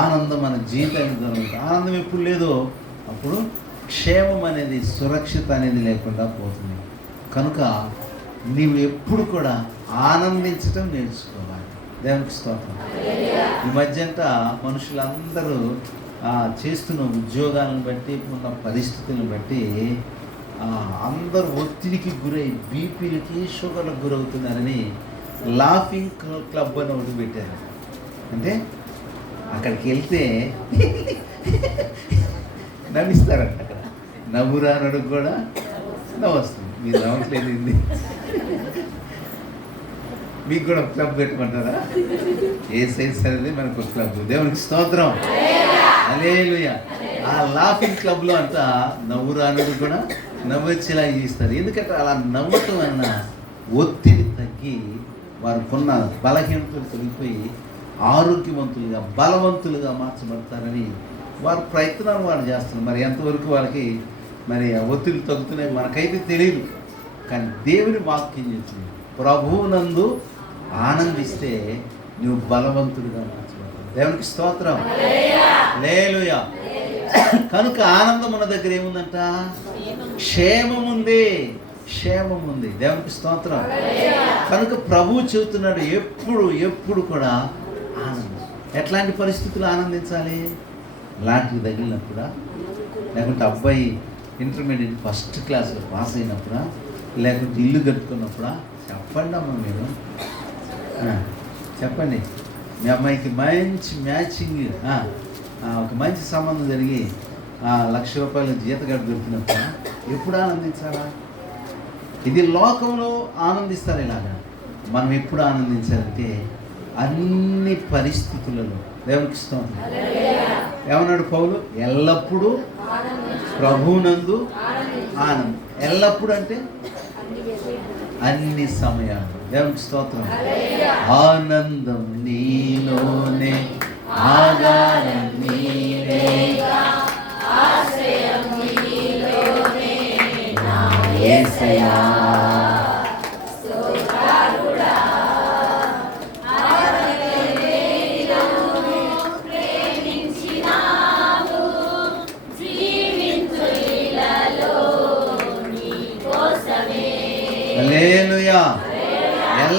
ఆనందం మన జీవితానికి దొరుకుతుంది. ఆనందం ఎప్పుడు లేదో అప్పుడు క్షేమం అనేది, సురక్షిత అనేది లేకుండా పోతుంది. కనుక నీవు ఎప్పుడు కూడా ఆనందించటం నేర్చుకోవాలి. దేవునికి స్తోత్రం. ఈ మధ్యంతా మనుషులందరూ చేస్తున్న ఉద్యోగాలను బట్టి, ఉన్న పరిస్థితులను బట్టి అందరూ ఒత్తిడికి గురై బీపీలకి, షుగర్లకు గురవుతున్నారని లాఫింగ్ క్లబ్ అని ఒకటి పెట్టారు. అంటే అక్కడికి వెళ్తే నవ్విస్తారంట. అక్కడ నవ్వురానుడు కూడా నవ్వొస్తుంది. మీరు నవ్వట్లేదు, మీకు కూడా క్లబ్ పెట్టుకుంటారా? ఏ సైజ్ సరే మనకు క్లబ్. దేవునికి స్తోత్రం. హల్లెలూయా. ఆ లాఫింగ్ క్లబ్లో అంట నవ్వురానుడు కూడా నవ్వొచ్చేలా చేస్తారు. ఎందుకంటే అలా నవ్వటం వలన ఒత్తిడి తగ్గి వారికున్న బలహీనతలు తొలగిపోయి ఆరోగ్యవంతులుగా, బలవంతులుగా మార్చబడతారని వారు ప్రయత్నాలు వారు చేస్తున్నారు. మరి ఎంతవరకు వాళ్ళకి మరి ఒత్తిడి తగ్గుతున్నాయి మనకైతే తెలియదు, కానీ దేవుని వాక్యం చెప్తుంది, ప్రభువునందు ఆనందిస్తే నువ్వు బలవంతుడిగా మార్చబడతావు. దేవునికి స్తోత్రం. హల్లెలూయా. కనుక ఆనందం మన దగ్గర ఏముందంట? క్షేమం ఉంది. దేవునికి స్తోత్రం. కనుక ప్రభువు చెబుతున్నాడు, ఎప్పుడు కూడా ఆనందం. ఎట్లాంటి పరిస్థితులు ఆనందించాలి? లాటరీ తగిలినప్పుడా, లేకుంటే అబ్బాయి ఇంటర్మీడియట్ ఫస్ట్ క్లాస్లో పాస్ అయినప్పుడా, లేకుంటే ఇల్లు కట్టుకున్నప్పుడా? చెప్పండి అమ్మ, మీరు చెప్పండి. మీ అమ్మాయికి మంచి మ్యాచింగ్, ఒక మంచి సంబంధం జరిగి ₹1,00,000 జీతగాడు దొరికినప్పుడు ఎప్పుడు ఆనందించాలా? ఇది లోకంలో ఆనందిస్తారు. ఇలాగా మనం ఎప్పుడు ఆనందించాలంటే అన్ని పరిస్థితులలో. దేవునికి స్తోత్రం. ఏమన్నాడు పౌలు? ఎల్లప్పుడూ ప్రభువునందు ఆనందం. ఎల్లప్పుడు అంటే అన్ని సమయాలు. దేవునికి స్తోత్రం. ఆనందం నీలోనే, ఆధారం నీవేగా, ఆశ్రయం నీలోనే నా యేసయ్యా.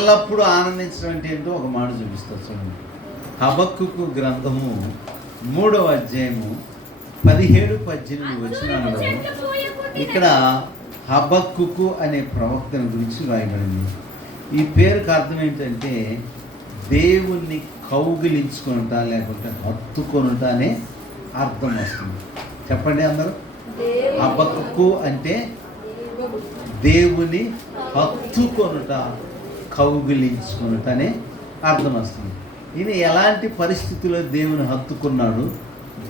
ఎల్లప్పుడూ ఆనందించడం అంటే ఏంటో ఒక మాట చూపిస్తారు చూడండి. హబక్కుకు గ్రంథము 3వ అధ్యాయము 17-18 వచనాలలో ఇక్కడ హబక్కుకు అనే ప్రవక్తని గురించి రాయబడింది. ఈ పేరుకి అర్థం ఏంటంటే దేవుణ్ణి కౌగిలించుకొనుట లేకుంటే హత్తుకొనుట అనే అర్థం వస్తుంది. చెప్పండి అందరూ. హబక్కుకు అంటే దేవుని హత్తుకొనుట, కౌగిలించుకొనుట అనే అర్థం వస్తుంది. ఈయన ఎలాంటి పరిస్థితుల్లో దేవుని హత్తుకున్నాడు,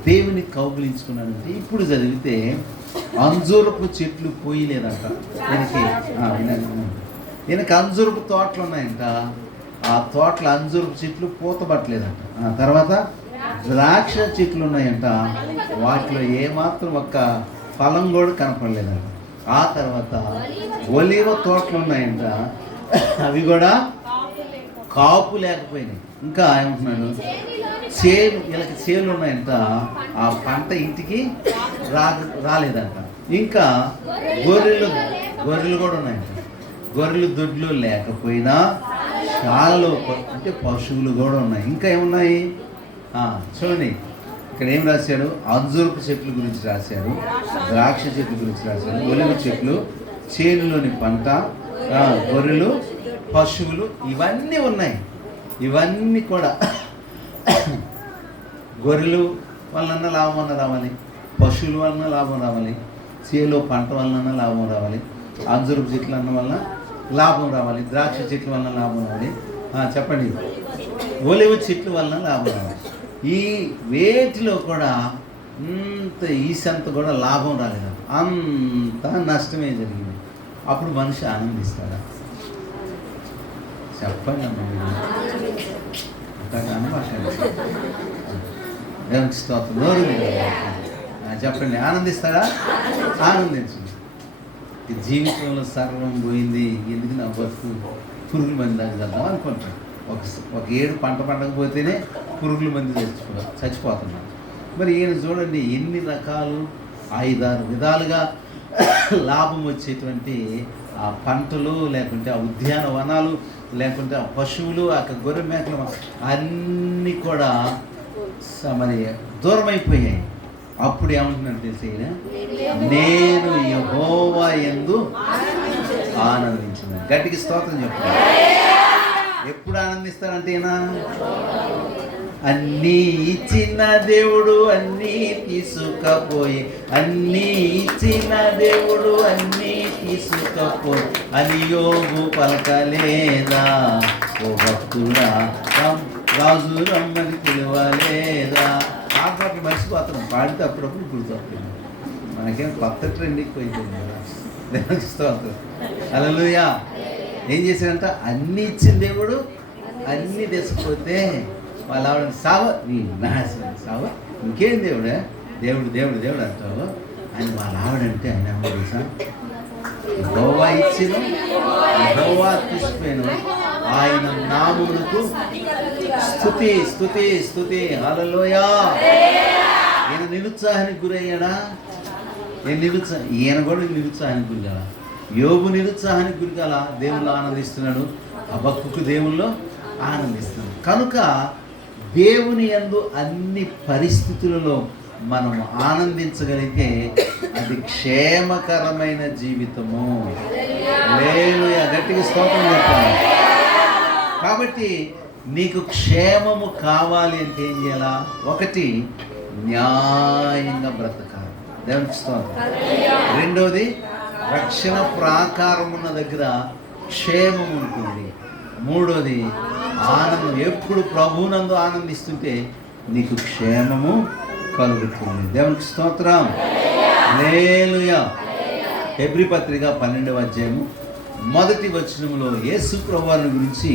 దేవుని కౌగిలించుకున్నాడు అంటే ఇప్పుడు చదివితే అంజూరపు చెట్లు పోయలేదంట ఈయనకి అంజూరపు తోటలు ఉన్నాయంట. ఆ తోటల అంజూరపు చెట్లు పూతపట్టలేదంట. తర్వాత ద్రాక్ష చెట్లు ఉన్నాయంట, వాటిలో ఏమాత్రం ఒక్క ఫలం కూడా కనపడలేదంట. ఆ తర్వాత ఒలీవ తోటలు ఉన్నాయంట, అవి కూడా కాపు లేకపోయినాయి. ఇంకా ఏమంటున్నాడు, వీళ్ళకి చేలు ఉన్నాయంట, ఆ పంట ఇంటికి రాలేదంట. ఇంకా గొర్రెలు కూడా ఉన్నాయంట, గొర్రెలు దొడ్లు లేకపోయినా శాలలో అంటే పశువులు కూడా ఉన్నాయి. ఇంకా ఏమున్నాయి చూడండి, ఇక్కడ ఏం రాశాడు, అంజూరపు చెట్ల గురించి రాశాడు, ద్రాక్ష చెట్ల గురించి రాశాడు, ఒలివ చెట్లు, చేనులోని పంట, గొర్రెలు, పశువులు ఇవన్నీ ఉన్నాయి. ఇవన్నీ కూడా గొర్రెలు వలన లాభం రావాలి, పశువుల వలన లాభం రావాలి, చేలో పంట వలన లాభం రావాలి, అంజూరపు చెట్ల వలన లాభం రావాలి, ద్రాక్ష చెట్ల వలన లాభం రావాలి, చెప్పండి, ఒలివ చెట్ల వలన లాభం రావాలి. ఈ వేటిలో కూడా ఈసంత కూడా లాభం రాలేదు, అంతా నష్టమే జరిగింది. అప్పుడు మనిషి ఆనందిస్తాడా? చెప్పండి అమ్మ. దేవునికి స్తోత్రం. నోరు చెప్పండి, ఆనందిస్తాడా? ఆనందించండి. జీవితంలో సర్వం పోయింది, ఎందుకు నా బతుకు పురుగుల మంది దాకా చేద్దాం అనుకుంటాడు. ఒక ఏడు పంట పండకపోతేనే పురుగుల మంది చచ్చిపోతున్నాడు. మరి ఈయన చూడండి, ఎన్ని రకాలు 5-6 విధాలుగా లాభం వచ్చేటువంటి ఆ పంటలు, లేకుంటే ఆ ఉద్యానవనాలు, లేకుంటే ఆ పశువులు, ఆ గొర్రె మేకలు అన్నీ కూడా మరి దూరం అయిపోయాయి. అప్పుడు ఏమంటున్నాడు తెలిసి, నేను యెహోవా యందు ఆనందించిన. గట్టికి స్తోత్రం చెప్పాలి. ఎప్పుడు ఆనందిస్తాడంటే అన్నీ ఇచ్చిన దేవుడు అన్నీ తీసుకపోయి, అన్నీ ఇచ్చిన దేవుడు అన్నీ తీసుకపోయి అని యోగు పలకలేదా? ఓ భక్తుడా రాజు రమ్మని పిలవలేదా? ఆ పాటలు మర్చిపోతాం, పాడితే అప్పుడప్పుడు గుర్తొస్తుంది. మనకేం కొత్త ట్రెండ్ ఎక్కువైపోయింది కదా. దేవునికి స్తోత్రం. హల్లెలూయా. ఏం చేశాడంట, అన్నీ ఇచ్చిన దేవుడు అన్నీ తెచ్చిపోతే వాళ్ళ ఆవిడ సావ, నీ నాశనం సావ, ఇంకేం దేవుడే, దేవుడు దేవుడు దేవుడు అంటావు అని వాళ్ళ ఆవిడంటే ఆయన తెలుసా, యెహోవా ఇచ్చిన యెహోవా తీసుకుపోయాను, ఆయన నామమునకు స్తుతి స్తుతి స్తుతి. హల్లెలూయా. ఈయన నిరుత్సాహానికి గురయ్యాడా? ఈయన కూడా నిరుత్సాహానికి గురికాల. యోబు నిరుత్సాహానికి గురికాల, దేవుళ్ళు ఆనందిస్తున్నాడు. హబక్కుకు దేవుల్లో ఆనందిస్తున్నాడు. కనుక దేవుని యందు అన్ని పరిస్థితులలో మనం ఆనందించగలిగితే అది క్షేమకరమైన జీవితము. హల్లెలూయా. గట్టిగా స్తోత్రం చెప్పాలి. కాబట్టి నీకు క్షేమము కావాలి అంటే ఏం చేయాలా? ఒకటి, న్యాయంగా బ్రతకాలి. దేవునికి స్తోత్రం. రెండోది, రక్షణ ప్రాకారం ఉన్న దగ్గర క్షేమం ఉంటుంది. మూడోది, ఆనందం. ఎప్పుడు ప్రభువునందు ఆనందిస్తుంటే నీకు క్షేమము కలుగుతుంది. దేవునికి స్తోత్రం. హల్లెలూయా. హెబ్రీ పత్రిక 12వ అధ్యాయము 1వ వచనంలో యేసు ప్రభువుని గురించి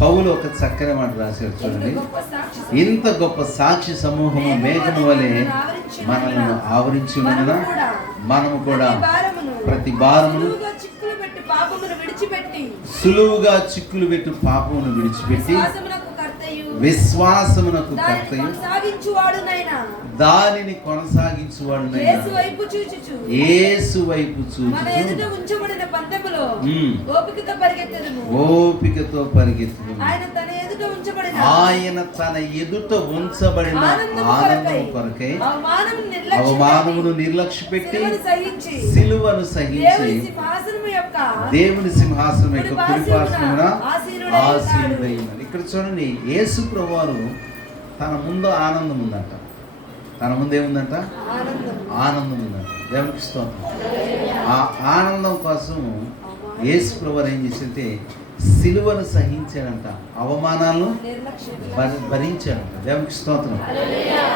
పౌలు ఒక చక్కని మాట రాశారు చూడండి. ఇంత గొప్ప సాక్షి సమూహము మేఘము వలె మనలను ఆవరించి ఉన్నందున మనము కూడా ప్రతి భారమును సులువుగా చిక్కులు పెట్టు పాపమును విడిచిపెట్టి విశ్వాసమునకు దానిని కర్తయు కొనసాగించువాడునైనా దానిని కొనసాగించువాడునైనా యేసు వైపు చూచుచు యేసు వైపు మన ఎదుట చూచుచు ఉంచబడిన పందెములో మ్మ్. ఓపికతో పరిగెత్తెదము. ఓపికతో పరిగెత్తును. ఆయన తన ఎదుట ఉంచబడిన ఆయన తన ఎదుట ఉంచబడిన ఆనందము కొరకై అవమానమును నిర్లక్ష్యపెట్టి సిలువను సహించి దేవుని సింహాసనం యొక్క కుడిపార్శ్వమున ఆసీనుడై ఉన్నాడు. ఇక్కడ చూడండి, యేసు ప్రభువారు తన ముందు ఆనందం ఉందంట. తన ముందు ఏముందంట? ఆనందం ఉందంట. దేవునికి స్తోత్రం. ఆ ఆనందం కోసం యేసు ప్రభువారు ఏం చేసింటే సిలువను సహించాడంట, అవమానాలను భరించాడంట. దేవునికి స్తోత్రం.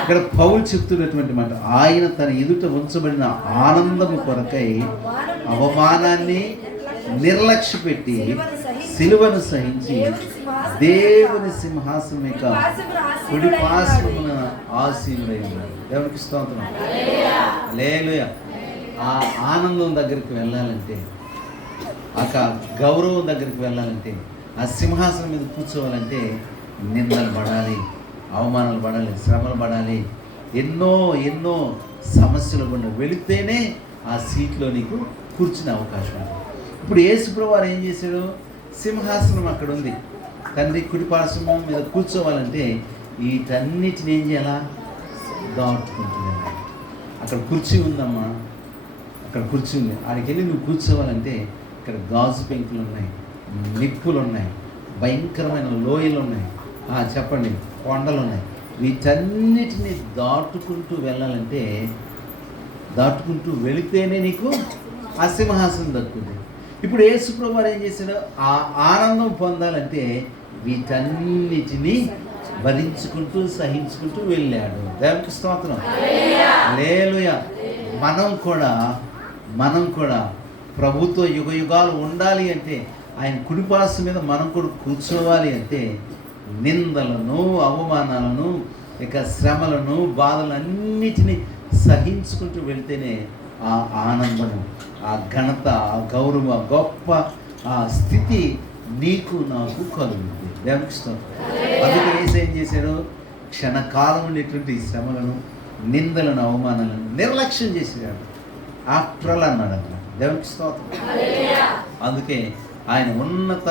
ఇక్కడ పౌలు చెప్తున్నటువంటి మాట, ఆయన తన ఎదుట ఉంచబడిన ఆనందము కొరకై అవమానాన్ని నిర్లక్ష్యపెట్టి సిలువను సహించి దేవుని సింహాసనం యొక్క కుడి పార్శ్వమున ఆసీనుడై ఉన్నాడు. దేవునికి స్తోత్రం. హల్లెలూయా. ఆ ఆనందం దగ్గరికి వెళ్ళాలంటే, ఆ గౌరవం దగ్గరికి వెళ్ళాలంటే, ఆ సింహాసనం మీద కూర్చోవాలంటే నిందలు పడాలి, అవమానాలు పడాలి, శ్రమలు పడాలి, ఎన్నో ఎన్నో సమస్యలు గుండా వెళితేనే ఆ సీట్లో నీకు కూర్చునే అవకాశం ఉంది. ఇప్పుడు యేసుప్రభువు వారు ఏం చేశాడు? సింహాసనం అక్కడ ఉంది, తండ్రి కుడి పార్శ్వం మీద కూర్చోవాలంటే వీటన్నిటిని ఏం చేయాలా? దాటుకుంటున్నాను. అక్కడ కుర్చీ ఉందమ్మా, అక్కడ కుర్చీ ఉంది, ఆడికి వెళ్ళి నువ్వు కూర్చోవాలంటే ఇక్కడ గాజు పెంకులు ఉన్నాయి, నిప్పులు ఉన్నాయి, భయంకరమైన లోయలు ఉన్నాయి, చెప్పండి, కొండలు ఉన్నాయి. వీటన్నిటిని దాటుకుంటూ వెళ్ళాలంటే, దాటుకుంటూ వెళితేనే నీకు ఆ సింహాసనం దక్కుతుంది. ఇప్పుడు యేసుప్రభువు వారు ఏం చేశాడు? ఆ ఆనందం పొందాలంటే వీటన్నిటిని భరించుకుంటూ సహించుకుంటూ వెళ్ళాడు. దేవునికి స్తోత్రం. హల్లెలూయా. మనం కూడా ప్రభుతో యుగ యుగాలు ఉండాలి అంటే, ఆయన కుడిపార్శ్వ మీద మనం కూడా కూర్చోవాలి అంటే నిందలను, అవమానాలను, ఇక శ్రమలను, బాధలన్నిటినీ సహించుకుంటూ వెళ్తేనే ఆ ఆనందము, ఆ ఘనత, ఆ గౌరవ, గొప్ప ఆ స్థితి నీకు నాకు కలుగుతుంది. దేవునికి స్తోత్రం. అందుకే యేసు ఏం చేశాడు? క్షణకాలం ఉండేటువంటి శ్రమలను, నిందలను, అవమానాలను నిర్లక్ష్యం చేశాడు. ఆఫ్టర్ ఆల్ అన్నాడు అక్కడ. దేవునికి స్తోత్రం. అందుకే ఆయన ఉన్నత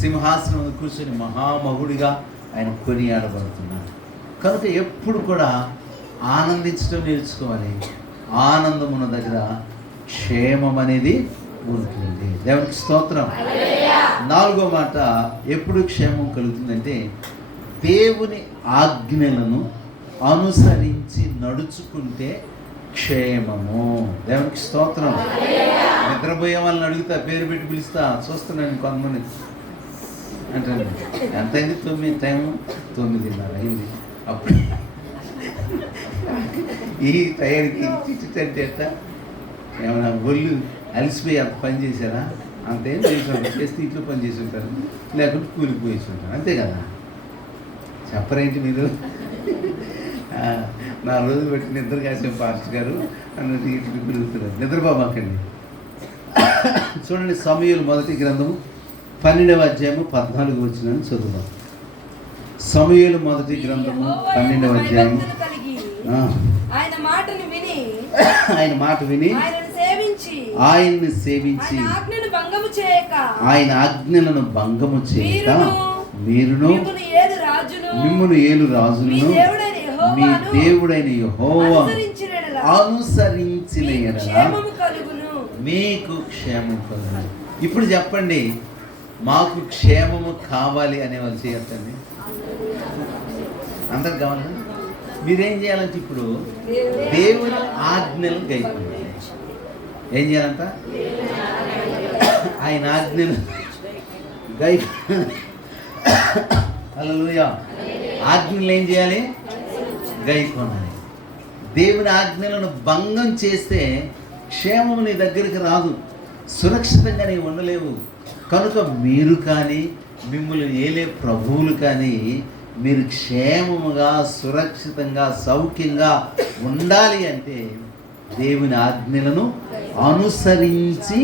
సింహాసనం మీద కూర్చొని మహామహుడిగా ఆయన కొనియాడబడుతున్నాడు. కనుక ఎప్పుడు కూడా ఆనందించడం నేర్చుకోవాలి. ఆనందమున్న దగ్గర క్షేమం అనేది ఉంటుంది. దేవునికి స్తోత్రం. 4వ మాట, ఎప్పుడు క్షేమం కలుగుతుందంటే దేవుని ఆజ్ఞలను అనుసరించి నడుచుకుంటే క్షేమము. దేవునికి స్తోత్రం. నిద్రపోయే వాళ్ళని అడుగుతా, పేరు పెట్టి పిలుస్తా, చూస్తున్నాను కొంతమంది అంటే ఎంతైంది? 9 టైం 9:30 అయింది. అప్పుడు ఈ టైంకి అంటే ఎట్ట ఏమైనా ఒళ్ళు అలసిపోయి అంత పని చేశారా? అంతేం చేసి ఉంటారు, చేస్తే ఇంట్లో పని చేసి ఉంటారు, లేకుంటే కూలిపోయేసి ఉంటారు, అంతే కదా. చెప్పరేంటి మీరు? నా రోజులు పెట్టి నిద్ర కాసే పాస్టర్ గారు అన్నది ఇటు పెరుగుతున్నారు. నిద్రపోమాకండి. చూడండి, సమూయేలు మొదటి గ్రంథము 12వ అధ్యాయము 14 వచనం చదువుదాం. సమూయేలు మొదటి గ్రంథము 12వ అధ్యాయము. ఆయన మాట విని ఆయన్ని సేవించి ఆయన ఆజ్ఞలను భంగము చేయక మీరును మిమ్మును ఏలు రాజులను మీ దేవుడైన యెహోవా అనుసరించిన యెడల మీకు క్షేమం కలుగును. ఇప్పుడు చెప్పండి, మాకు క్షేమము కావాలి అనేవాళ్ళు చేయొద్దండి. అందరికి కావాలి. మీరేం చేయాలంటే ఇప్పుడు దేవుని ఆజ్ఞలు గైకొనాలి. ఏం చేయాలంట? ఆయన ఆజ్ఞలు హల్లెలూయా. ఆజ్ఞలు ఏం చేయాలి? గైకొనాలి. దేవుని ఆజ్ఞలను భంగం చేస్తే క్షేమం నీ దగ్గరికి రాదు, సురక్షితంగా నీవు ఉండలేవు. కనుక మీరు కానీ మిమ్మల్ని ఏలే ప్రభువులు కానీ మీరు క్షేమముగా, సురక్షితంగా, సౌఖ్యంగా ఉండాలి అంటే దేవుని ఆజ్ఞలను అనుసరించి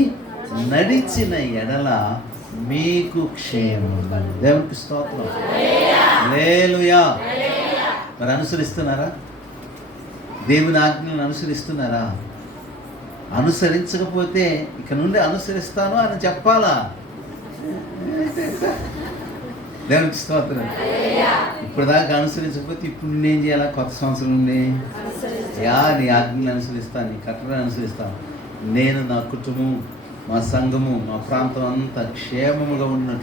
నడిచిన ఎడల మీకు క్షేమం. దేవునికి స్తోత్రం. హల్లెలూయా. మరి అనుసరిస్తున్నారా? దేవుని ఆజ్ఞలను అనుసరిస్తున్నారా? అనుసరించకపోతే ఇక నుండి అనుసరిస్తాను అని చెప్పాలా? దేవునికి స్తోత్రం. ఇప్పుడు దాకా అనుసరించకపోతే ఇప్పుడు నేనేం చేయాలా? కొత్త సంవత్సరం నుండి నీ ఆజ్ఞలు అనుసరిస్తాను, నీ కట్టడలు అనుసరిస్తాను. నేను, నా కుటుంబం, మా సంఘము, మా ప్రాంతం అంతా క్షేమముగా ఉన్నట్లు